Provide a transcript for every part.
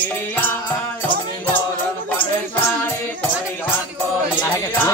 করিয়া তুমি বরণ পাড়ে শাড়ি পরিধান করিয়া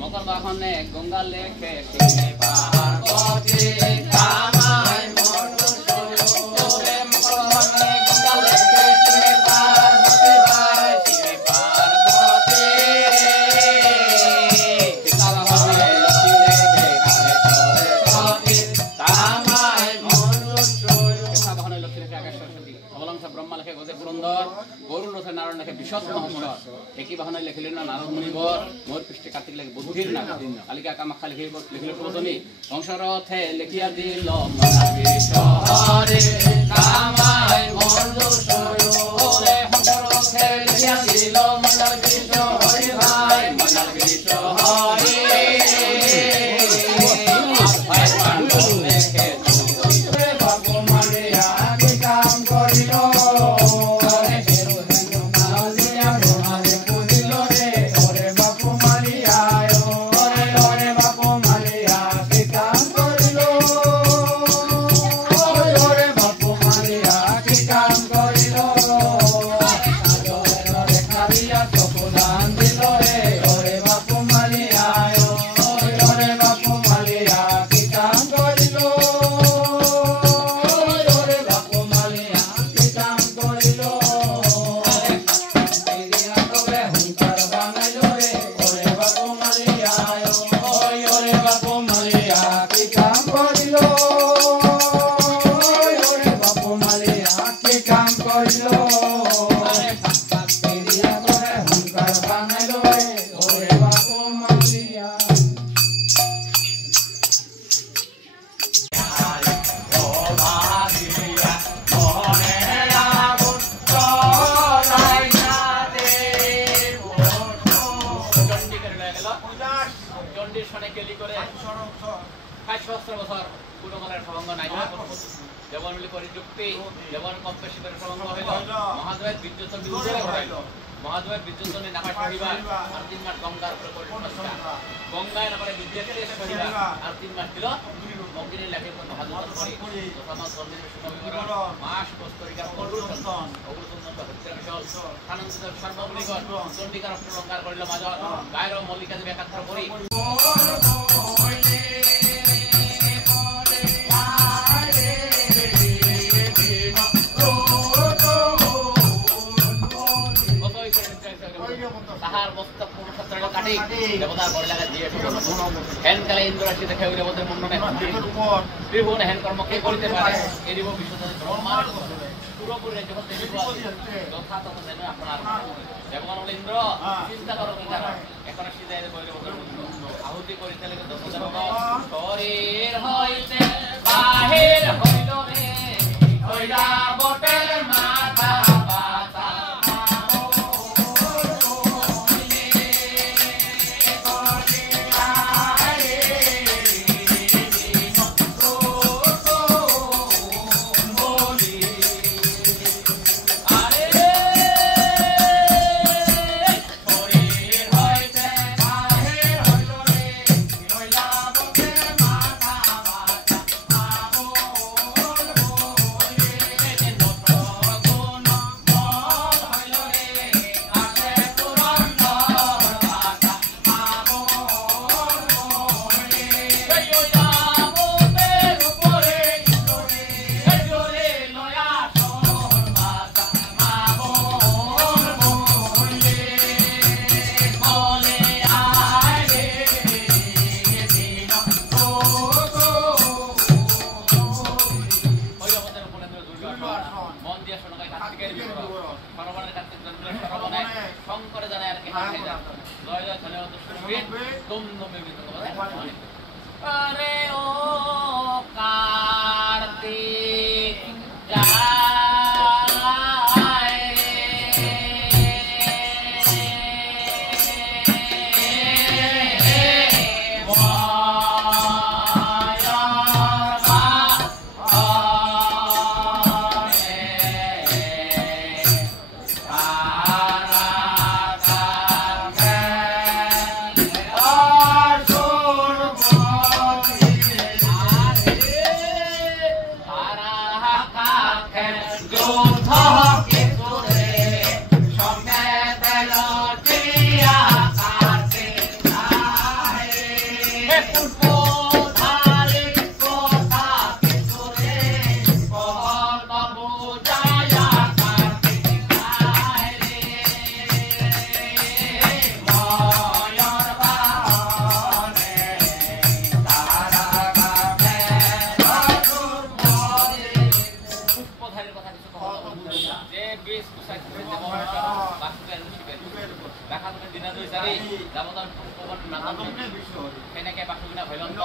মকর বাহনে গঙ্গা লেখে পাহাড় লেখে বিশদ মহস্বর একই বাহানায় লিখিলেন না নারদ মুনিবর মোর পৃষ্ঠে কার্তিক লেখে বুদ্ধির না কালিকা কামাখ্যা লিখিল প্রবচনী বংশরথে লিখিয়া দিল হরে কামায় মন্দু সরে হংসরথে লিখিয়া দিল মন্ডল কৃষ্ণ হরি ভাই মন্ডল কৃষ্ণ হরি মহাদেবের বিদ্যুৎ নাপায় সহিবার আর 3 মাস গঙ্গার উপরে করে গঙ্গায় নাপায় বিদ্যুৎ সহিবার আর 3 মাস দিল মন্দিরে লেখে মহাদেব করে তখন সন্ধ্যের সময় মাস কষ্টরিকার অগ্রসন্দন হচ্ছে বিশাল আনন্দিত সর্বমনিগণ চণ্ডিকার অলঙ্কার করিল মাঝর গায়ের মল্লিকাদের একাত্তর করি তাহার মস্তক পুরুষত্র কাটি দেবতার বড় লাগা দিয়ে হেন কালে ইন্দ্রাশি দেখে ওই দেবতার মন্ডনে ত্রিভুবনে হেন কর্ম কে করিতে পারে এরিব বিশ্বজনে ব্রহ্মার পুরোপুরি যখন দেব যথা তথা যেন আপনার দেবগণ বলে ইন্দ্র চিন্তা করো কি কারণ এখন সিধাই বলে দেবতার আহুতি করিতে লাগে দশ দেবগণ শরীর হইতে বাহির হইল রে হইলা বটের মাথা যাবতার পবন নাদামনে সেনেকে বাসুগুনা ভৈলন্ত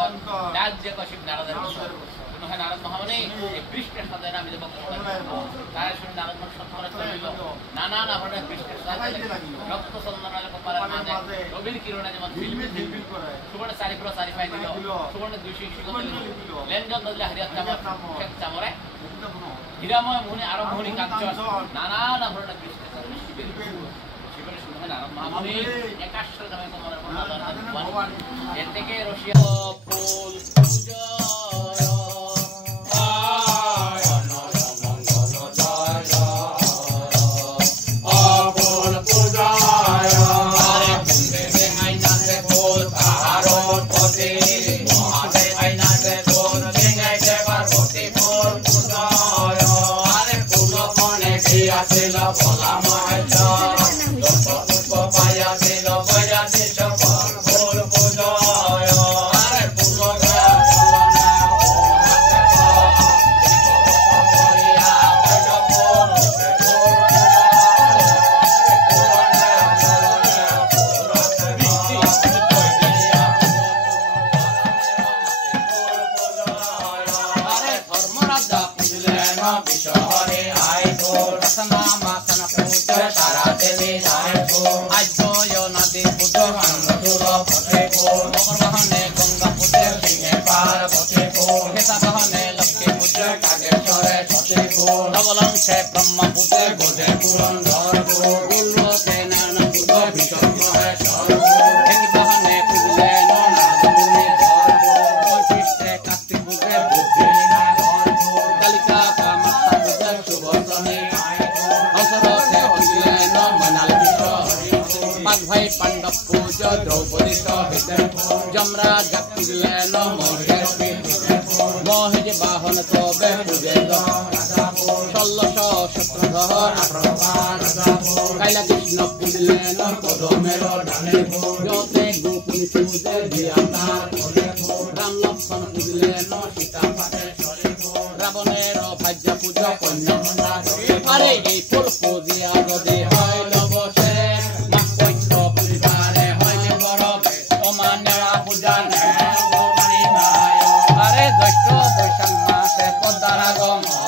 ডাক যে কশিব নারদের কোনো হয় নারদ মহামণি এই পৃষ্ঠের সাথে নামি দেব তার শুনে নারদ মহামণি সৎকরে চলিল নানা ধরনের পৃষ্ঠের সাথে রক্ত চন্দনালে কপালের মাঝে রবির কিরণে যেমন ঝিলমিল করে সুবর্ণ চারিপুর চারি পাই দিল সুবর্ণ দুই শিশু দিল লেনজন দিলে হরিয়াত চামর শেখ চামরে হীরাময় মুনি আরো মুনি কাঞ্চন নানা ধরনের পৃষ্ঠের সাথে শিবের শুনে নারদ মহামণি একাশ্বর নামে কমলের ভগবান এর থেকে রশিয়া ফুল পূজা ब्रह्म पुत्र बोधे पुरंदर गुरु के नाना पुत्र विष्णु महेश्वर एक बहने पुजले नो नागमुनि धर वशिष्ठे कास्ति पुत्र बुद्धि नागर कलिका कामता पुत्र सुभद्रनी असरथे पुजले नो मनाल विष्णु पांच भाई पांडव पूज द्रौपदी सहित जमराज पुजले नो महेश मोहिनी बाहन तबे पूजे कैला कृष्ण पुजले न पदमेर ढाले जोते गोपुनी पूजे दियातार राम लक्ष्मण पुजले न सीता पाटे रावणेर भाज्य पूजा कन्या अरे এই ফুল পূজিয়া যদি হয় লবসে মাকৈত্য পরিবারে হইলে বড় অমানেরা পূজা নে আরে জ্যৈষ্ঠ বৈশাখ মাসে পদ্মার আগমন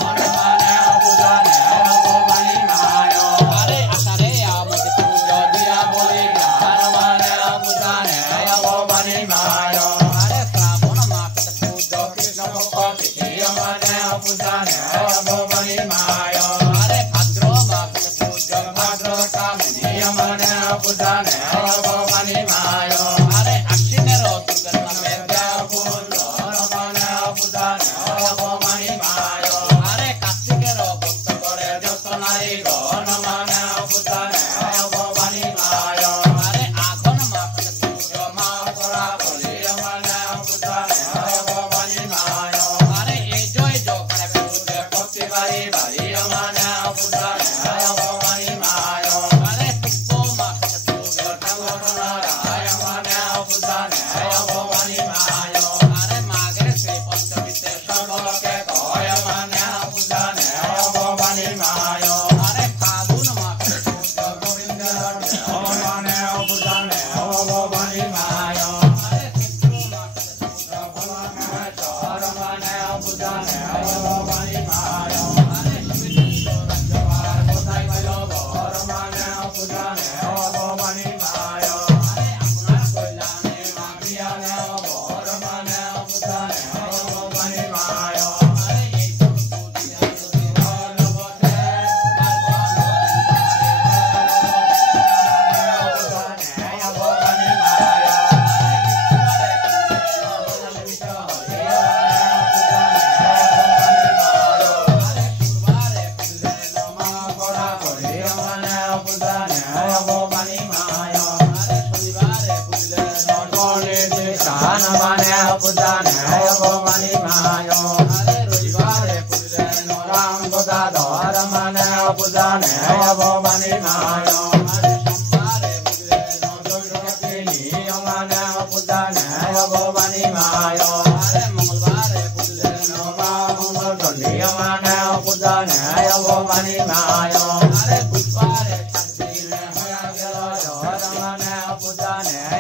Pujane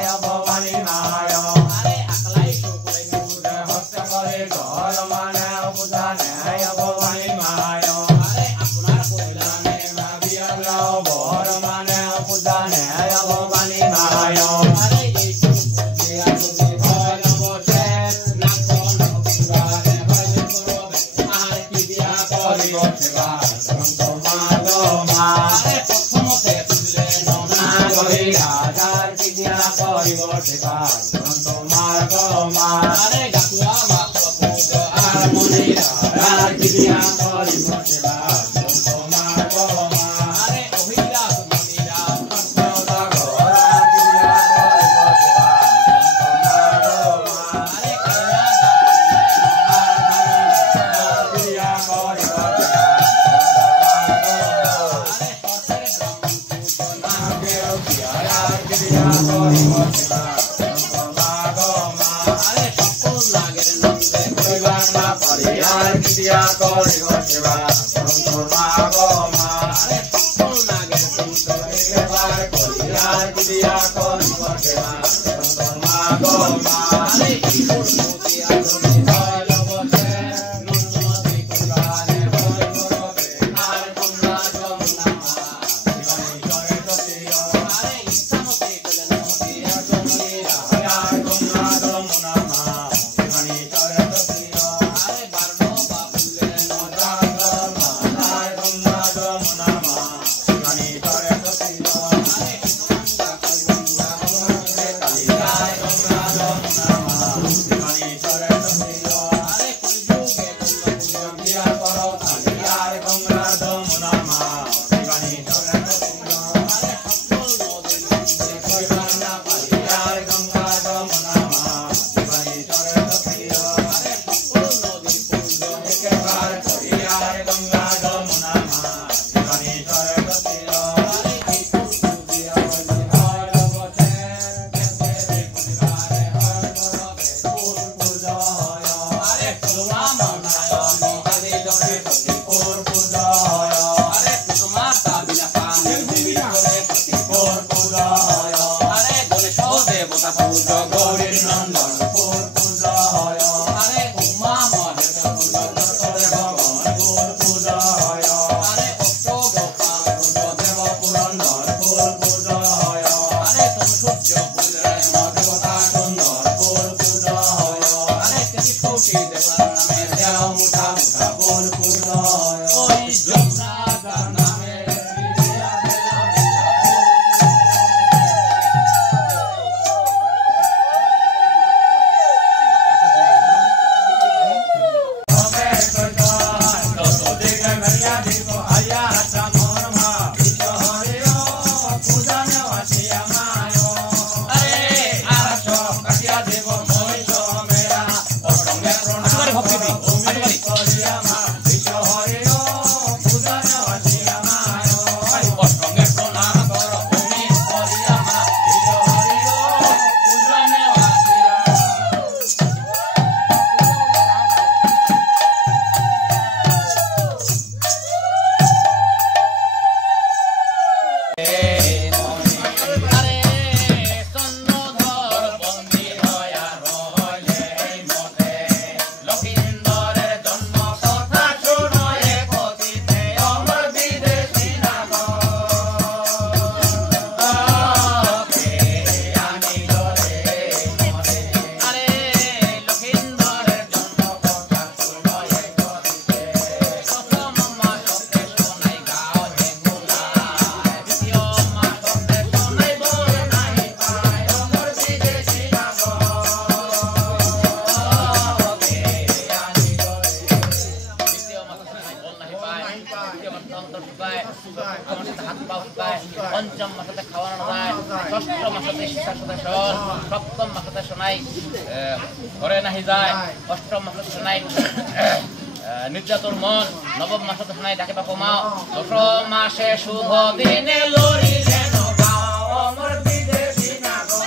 पंचम मासते खावानो যায় ষষ্ঠ মাসতে শিক্ষা সদস্যন সপ্তম মাসতে শোনাই ঘরে নাহি যায় অষ্টম মাসতে শোনাই নির্যাতন মন নবম মাসতে শোনাই ডাকিবা কমাও দশম মাসে শুভ দিনে লরিলে নগাও অমর বিদেশী নাগো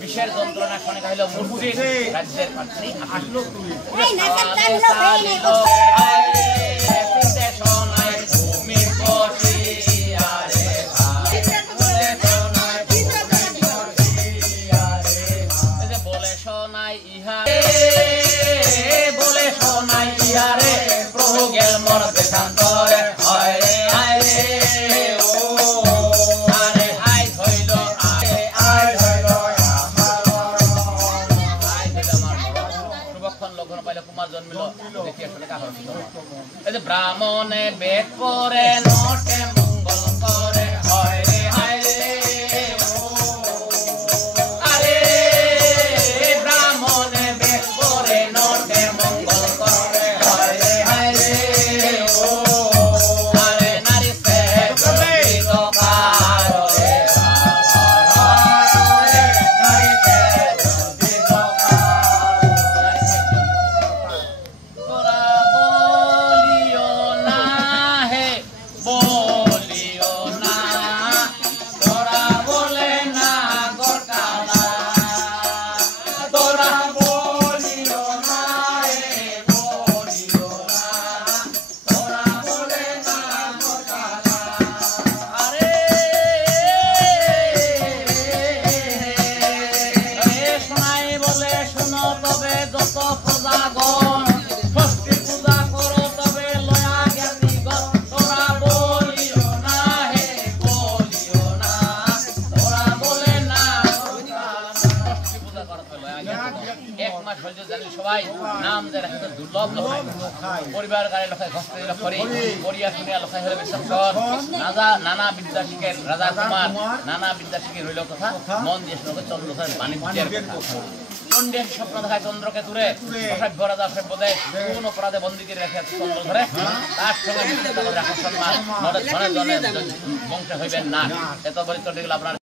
বিশের যন্ত্রণা শুনে কহিল মূর্তি রাজ্যের পাত্রী আসলো তুই এই নাচের তাল লো এই নে এই যে ব্রাহ্মণে বেদ করে নটে মঙ্গল করে হয় রে হায় রে আরে ব্রাহ্মণে বেদ করে নটে মঙ্গল করে হয় রে হায় রে আরে নারী সে সবাই নাম যে রাখে দুর্লভ লোকাই পরিবার গাড়ি লোকাই ঘস্তে করে পড়িয়া শুনিয়া লোকাই হলে বিশ্বাস কর নানা বিদ্যা শিখের রাজা কুমার নানা বিদ্যা শিখে রইল কথা মন দিয়ে শুনে চন্দ্রধরের বাণিজ্যের কথা চন্ডী স্বপ্ন দেখায় চন্দ্রকে তুলে অসভ্য রাজা সভ্য দেয় কোন অপরাধে বন্দী করে রেখে চন্দ্র ধরে তার সঙ্গে রাখার সম্মান ধনের বংশ হইবেন না এত বলি চন্ডীগুলো আপনার